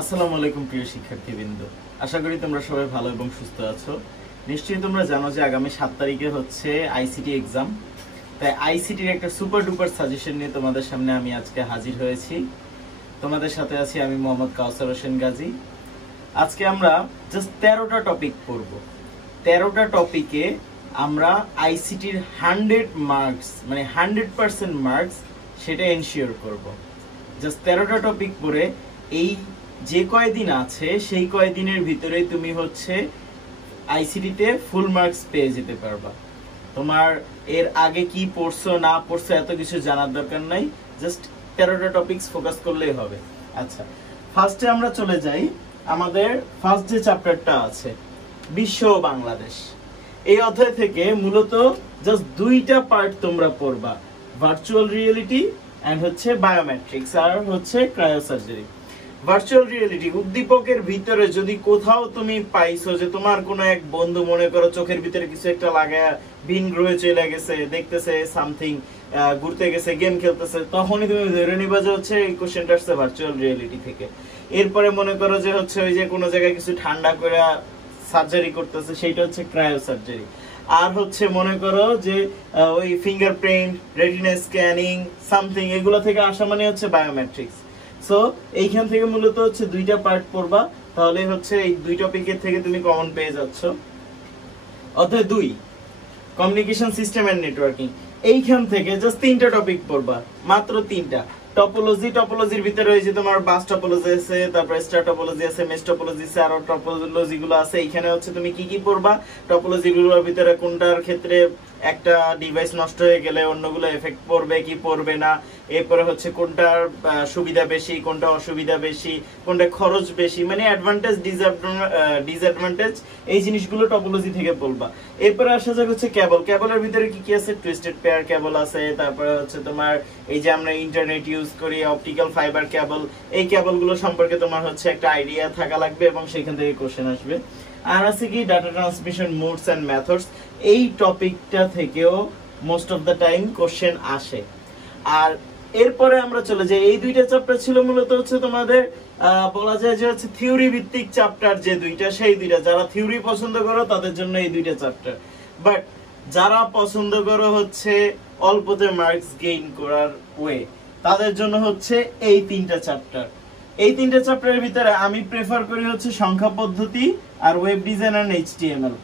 আসসালামু আলাইকুম প্রিয় শিক্ষার্থীবৃন্দ, আশা করি তোমরা সবাই ভালো এবং সুস্থ আছো। নিশ্চয়ই তোমরা জানো যে আগামী 7 তারিখে হচ্ছে আইসিটি এক্সাম। তাই আইসিটির একটা সুপার ডুপার সাজেশন নিয়ে তোমাদের সামনে আমি আজকে হাজির হয়েছি। তোমাদের সাথে আছি আমি মোহাম্মদ কাউসার হোসেন গাজী। আজকে আমরা জাস্ট 13টা টপিক পড়ব। 13টা টপিকে আমরা আইসিটির 100 মার্কস মানে 100% মার্কস সেটা এনশিওর করব। জাস্ট 13টা টপিক পড়ে এই যে কয়দিন আছে সেই কয়দিনের ভিতরে তুমি হচ্ছে আইসিটিতে ফুল মার্কস পেয়ে যেতে পারবা। তোমার এর আগে কি পড়ছো না পড়ছো এত কিছু জানার দরকার নাই, জাস্ট 13টা টপিকস ফোকাস করলেই হবে। আচ্ছা, ফার্স্টে আমরা চলে যাই। আমাদের ফার্স্ট যে চ্যাপ্টারটা আছে বিশ্ব ও বাংলাদেশ, এই অধ্যায় থেকে মূলত জাস্ট 2টা পার্ট তোমরা পড়বা, ভার্চুয়াল রিয়েলিটি এন্ড হচ্ছে বায়োমেট্রিক্স আর হচ্ছে ক্রায়োসার্জারি। ভার্চুয়াল রিয়েলিটি উদ্দীপকের ভিতরে যদি কোথাও তুমি পাইছো যে তোমার কোনো এক বন্ধু মনে করো চোখের ভিতরে কিছু একটা লাগায় ভিন গ্রহে চলে গেছে, দেখতেছে সামথিং, ঘুরতে গেছে, গেম খেলতেছে, তখনই তুমি ধরে নিবা যে হচ্ছে এই কোশ্চেনটা আসছে ভার্চুয়াল রিয়েলিটি থেকে। এরপরে মনে করো যে হচ্ছে ওই যে কোনো জায়গায় কিছু ঠান্ডা করে সার্জারি করতেছে, সেইটা হচ্ছে ক্রায়োসার্জারি। আর হচ্ছে মনে করো যে ওই ফিঙ্গারপ্রিন্ট, রেটিনা স্ক্যানিং সামথিং, এগুলো থেকে আসা মানে হচ্ছে বায়োমেট্রিক্স। সো এইখান থেকে মূলত হচ্ছে 2টা পার্ট পড়বা, তাহলে হচ্ছে এই 2 টপিকের থেকে তুমি কমন পেয়ে যাচ্ছ। অধ্যায় 2 কমিউনিকেশন সিস্টেম এন্ড নেটওয়ার্কিং, এইখান থেকে জাস্ট 3টা টপিক পড়বা, মাত্র 3টা। টপোলজি, টপোলজির ভিতরে ওই যে তোমার বাস টপোলজি আছে, তারপর স্টার টপোলজি আছে, মেশ টপোলজি আছে, আর টপোলজি গুলো আছে। এইখানে হচ্ছে তুমি কি কি পড়বা, টপোলজি গুলোর ভিতরে কোনটার ক্ষেত্রে একটা ডিভাইস নষ্ট হয়ে গেলে অন্যগুলো এফেক্ট পড়বে কি পড়বে না, এরপরে হচ্ছে কোনটার সুবিধা বেশি, কোনটা অসুবিধা বেশি, কোনটা খরচ বেশি, মানে অ্যাডভান্টেজ ডিসঅ্যাডভান্টেজ, এই জিনিসগুলো টপোলজি থেকে বলবা। এরপরে আসা যাক হচ্ছে কেবল। কেবলের ভিতরে কি কি আছে, টুইস্টেড পেয়ার কেবল আছে, তারপরে হচ্ছে তোমার এই যে আমরা ইন্টারনেট ইউজ করি অপটিক্যাল ফাইবার কেবল, এই কেবলগুলো সম্পর্কে তোমার হচ্ছে একটা আইডিয়া থাকা লাগবে এবং সেখান থেকে কোশ্চেন আসবে। আর আছে কি data transmission modes and methods, এই টপিকটা থেকেও most of the time question আসে। আর এরপরে আমরা চলে যাই, এই 2টা চ্যাপ্টার ছিল মূলত হচ্ছে তোমাদের বলা যায় যে হচ্ছে থিওরি ভিত্তিক চ্যাপ্টার, যে 2টা সেই 2টা। যারা থিওরি পছন্দ করো তাদের জন্য এই 2টা চ্যাপ্টার, বাট যারা পছন্দ করো হচ্ছে অল্পতে মার্কস গেইন করার ওয়ে, তাদের জন্য হচ্ছে এই 3টা চ্যাপ্টার। এই 3টা চ্যাপ্টারের ভিতরে আমি প্রেফার করি হচ্ছে সংখ্যা পদ্ধতি আর ওয়েব ডিজাইন আর এইচটিএমএল।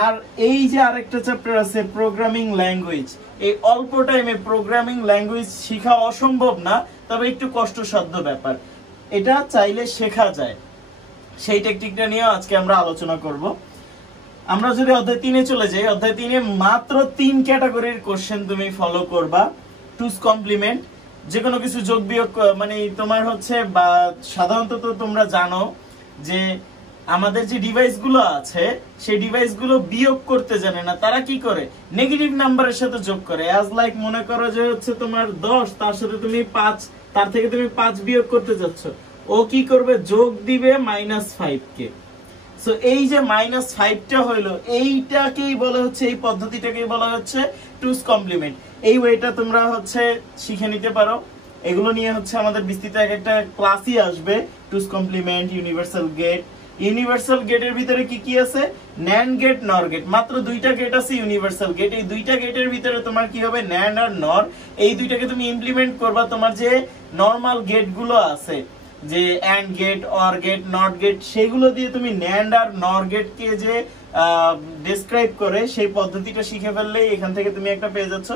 আর এই যে আরেকটা চ্যাপ্টার আছে প্রোগ্রামিং ল্যাঙ্গুয়েজ, এই অল্প টাইমে প্রোগ্রামিং ল্যাঙ্গুয়েজ শেখা অসম্ভব না, তবে একটু কষ্টসাধ্য ব্যাপার, এটা চাইলে শেখা যায়। সেই টেকনিকটা নিয়ে আজকে আমরা আলোচনা করব। আমরা যদি অধ্যায় 3-এ চলে যাই, অধ্যায় 3-এ মাত্র 3 ক্যাটাগরির কোশ্চেন তুমি ফলো করবা। টুস কমপ্লিমেন্ট, যে কোনো কিছু যোগ বিয়োগ, মানে তোমার হচ্ছে বা সাধারণত তো তোমরা জানো যে আমাদের যে ডিভাইস গুলো আছে সেই ডিভাইস গুলো বিয়োগ করতে জানে না, তারা কি করে নেগেটিভ নাম্বারের সাথে যোগ করে। অ্যাজ লাইক মনে করো যে হচ্ছে তোমার 10, তার সাথে তুমি 5, তার থেকে তুমি 5 বিয়োগ করতে যাচ্ছ, ও কি করবে যোগ দিবে -5 কে। সো এই যে -5টা হইলো, এইটাকেই বলা হচ্ছে, এই পদ্ধতিটাকেই বলা হচ্ছে টুস কমপ্লিমেন্ট। এই ওয়েটা তোমরা হচ্ছে শিখে নিতে পারো। এগুলো নিয়ে হচ্ছে আমাদের বিস্তৃত একটা ক্লাসই আসবে, টুস কমপ্লিমেন্ট, ইউনিভার্সাল গেট। ইউনিভার্সাল গেটের ভিতরে কি কি আছে, ন্যান্ড গেট, নর গেট, মাত্র 2টা গেট আছে ইউনিভার্সাল গেট। এই 2টা গেটের ভিতরে তোমার কি হবে, ন্যান্ড আর নর, এই 2টাকে তুমি ইমপ্লিমেন্ট করবা। তোমার যে নরমাল গেট গুলো আছে, যে and gate, or gate, not gate, সেগুলো দিয়ে তুমি ন্যান্ড আর নর গেট কে যে ডেসক্রাইব করে সেই পদ্ধতিটা শিখে ফেললেই এখান থেকে তুমি একটা পেয়ে যাচ্ছ।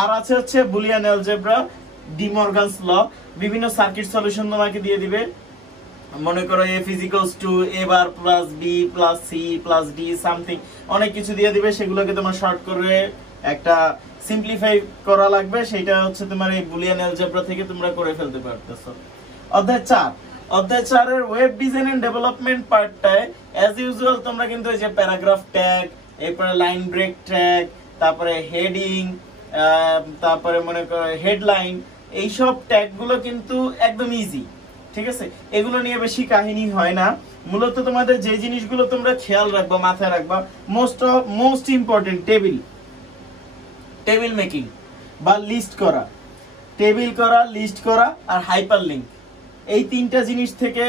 আর আছে হচ্ছে Boolean algebra, De Morgan's law, বিভিন্ন সার্কিট সলিউশন তোমাকে দিয়ে দিবে। মনে করো a ফিজিক্যালস to a bar plus b plus c plus d something, অনেক কিছু দিয়ে দিবে, সেগুলোকে তোমার শর্ট করে একটা সিম্পলিফাই করা লাগবে, সেটা হচ্ছে তোমার এই বুলিয়ান অ্যালজেব্রা থেকে তোমরা করে ফেলতে পারতেছো। অধ্যায় 4, অধ্যায় 4 এর ওয়েব ডিজাইন এন্ড ডেভেলপমেন্ট পার্টটায় অ্যাজ ইউজুয়াল তোমরা কিন্তু এই যে প্যারাগ্রাফ ট্যাগ, এরপরে লাইন ব্রেক ট্যাগ, তারপরে হেডিং, তারপরে মনে করো হেডলাইন, এইসব ট্যাগ গুলো কিন্তু একদম ইজি, ঠিক আছে। এগুলো নিয়ে বেশি কাহিনী হয় না। মূলত তোমাদের যে জিনিসগুলো তোমরা খেয়াল রাখবা, মাথায় রাখবা, মোস্ট ইম্পর্টেন্ট টেবিল মেকিং বা লিস্ট করা, টেবিল করা, লিস্ট করা আর হাইপারলিংক, এই 3টা জিনিস থেকে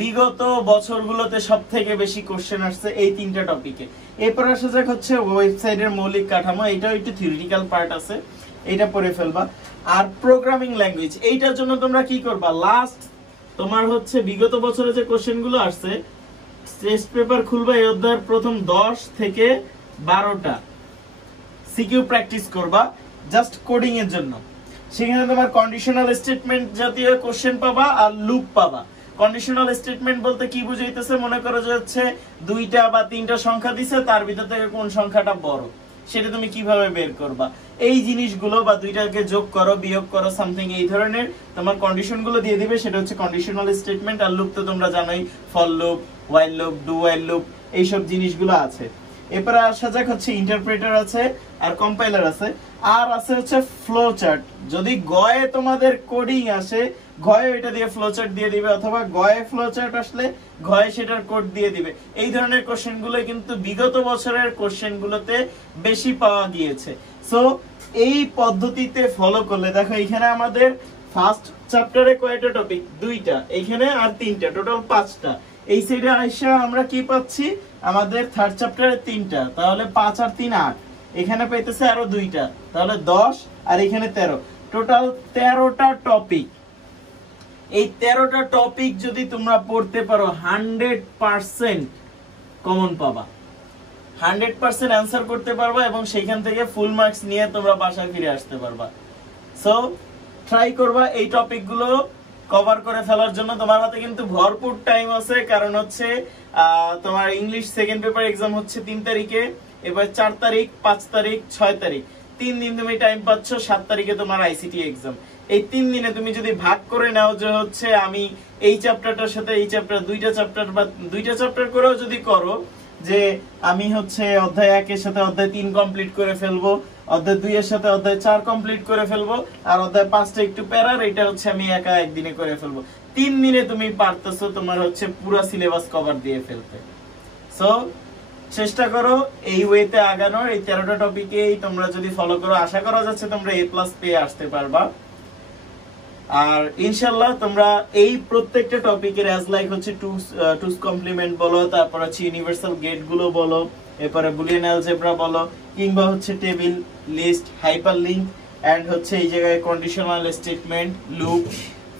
বিগত বছরগুলোতে সবথেকে বেশি কোশ্চেন আসছে এই তিনটা টপিকে। এরপর আসা যাক হচ্ছে ওয়েবসাইটের মৌলিক কাঠামো, এটাও একটু থিওরিটিক্যাল পার্ট আছে, এটা পড়ে ফেলবা। আর প্রোগ্রামিং ল্যাঙ্গুয়েজ, এইটার জন্য তোমরা কি করবা, লাস্ট তোমার হচ্ছে বিগত বছরে যে কোশ্চেন গুলো আসছে টেস্ট পেপার খুলবা, এই অধ্যায়ের প্রথম 10 থেকে 12টা সিকিউ প্র্যাকটিস করবা জাস্ট কোডিং এর জন্য। সেখানে তোমার কন্ডিশনাল স্টেটমেন্ট জাতীয় কোশ্চেন পাবা আর লুপ পাবা। কন্ডিশনাল স্টেটমেন্ট বলতে কি বুঝাইতেছে, মনে করো যে হচ্ছে 2টা বা 3টা সংখ্যা দিছে, তার ভিতর থেকে কোন সংখ্যাটা বড় সেটা তুমি কিভাবে বের করবা, এই জিনিসগুলো, বা 2টাকে যোগ করো বিয়োগ করো সামথিং, এই ধরনের তোমার কন্ডিশন গুলো দিয়ে দিবে, সেটা হচ্ছে কন্ডিশনাল স্টেটমেন্ট। আর লুপ তো তোমরা জানোই, for loop, while loop, do while loop, এইসব জিনিসগুলো আছে। এরপরে আসা যাক হচ্ছে ইন্টারপ্রেটার আছে আর কম্পাইলার আছে, আর আছে হচ্ছে ফ্লো চার্ট। যদি গয়ে তোমাদের কোডিং আসে, গয়ে এটা দিয়ে ফ্লো চার্ট দিয়ে দিবে, অথবা গয়ে ফ্লো চার্ট আসলে গয়ে সেটার কোড দিয়ে দিবে। এই ধরনের কোশ্চেন গুলো কিন্তু বিগত বছরের কোশ্চেন গুলোতে বেশি পাওয়া গিয়েছে। সো এই পদ্ধতিতে ফলো করলে দেখো এখানে আমাদের ফার্স্ট চ্যাপ্টারে কয়টা টপিক, 2টা, এইখানে আর 3টা, টোটাল 5টা। এই সাইডে আইসা আমরা কি পাচ্ছি, আমাদের থার্ড চ্যাপ্টারে 3টা, তাহলে 5 আর 3 8, এখানে পাইতেছে আরো 2টা, তাহলে 10, আর এখানে 13, টোটাল 13টা টপিক। এই 13টা টপিক যদি তোমরা পড়তে পারো 100% কমন পাবা, 100% অ্যানসার করতে পারবা, এবং সেইখান থেকে ফুল মার্কস নিয়ে তোমরা বাসায় ফিরে আসতে পারবা। সো ট্রাই করবা এই টপিকগুলো কভার করে ফেলার জন্য। তোমার হাতে কিন্তু ভরপুর টাইম আছে, কারণ হচ্ছে তোমার ইংলিশ সেকেন্ড পেপার এক্সাম হচ্ছে 3 তারিখে, এবার 4 তারিখ, 5 তারিখ, 6 তারিখ, 3 দিন তুমি টাইম পাচ্ছ। 7 তারিখে তোমার আইসিটি এক্সাম। এই 3 দিনে তুমি যদি ভাগ করে নাও যে হচ্ছে আমি এই চ্যাপ্টারটার সাথে এই চ্যাপ্টার, 2টা চ্যাপ্টার বা 2টা চ্যাপ্টার করেও যদি করো, যে আমি হচ্ছে অধ্যায় 1 এর সাথে অধ্যায় 3 কমপ্লিট করে ফেলবো, অধ্যায় 2 এর সাথে অধ্যায় 4 কমপ্লিট করে ফেলবো, আর অধ্যায় 5টা একটু প্যারার, এটা হচ্ছে আমি একা একদিনে করে ফেলবো। 3 দিনে তুমি পারতেছো তোমার হচ্ছে পুরো সিলেবাস কভার দিয়ে ফেলতে। সো চেষ্টা করো এই ওয়েতে আগানোর। এই 13টা টপিকেই তোমরা যদি ফলো করো, আশা করা যাচ্ছে তোমরা A+ পেয়ে আসতে পারবা। আর ইনশাআল্লাহ তোমরা এই প্রত্যেকটা টপিকের অ্যাজ লাইক হচ্ছে টুস কমপ্লিমেন্ট বলো, তারপর হচ্ছে ইউনিভার্সাল গেট গুলো বলো, এরপরে বুলিয়ান অ্যালজেব্রা বলো, কিংবা হচ্ছে table, list, hyperlink, and হচ্ছে এই জায়গায় conditional statement, loop,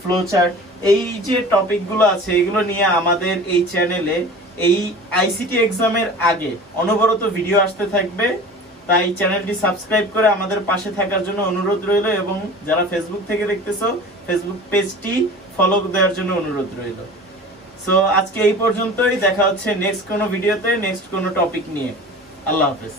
flow chart, এই যে টপিক গুলো আছে এগুলো নিয়ে আমাদের এই চ্যানেলে এই আইসিটি এক্সামের আগে অনবরত ভিডিও আসতে থাকবে। তাই চ্যানেলটি সাবস্ক্রাইব করে আমাদের পাশে থাকার জন্য অনুরোধ রইল, এবং যারা ফেসবুক থেকে দেখতেছো ফেসবুক পেজটি ফলো দেওয়ার জন্য অনুরোধ রইল। সো আজকে এই পর্যন্তই, দেখা হচ্ছে নেক্সট কোনো ভিডিওতে নেক্সট কোনো টপিক নিয়ে। আল্লাহ হাফেজ।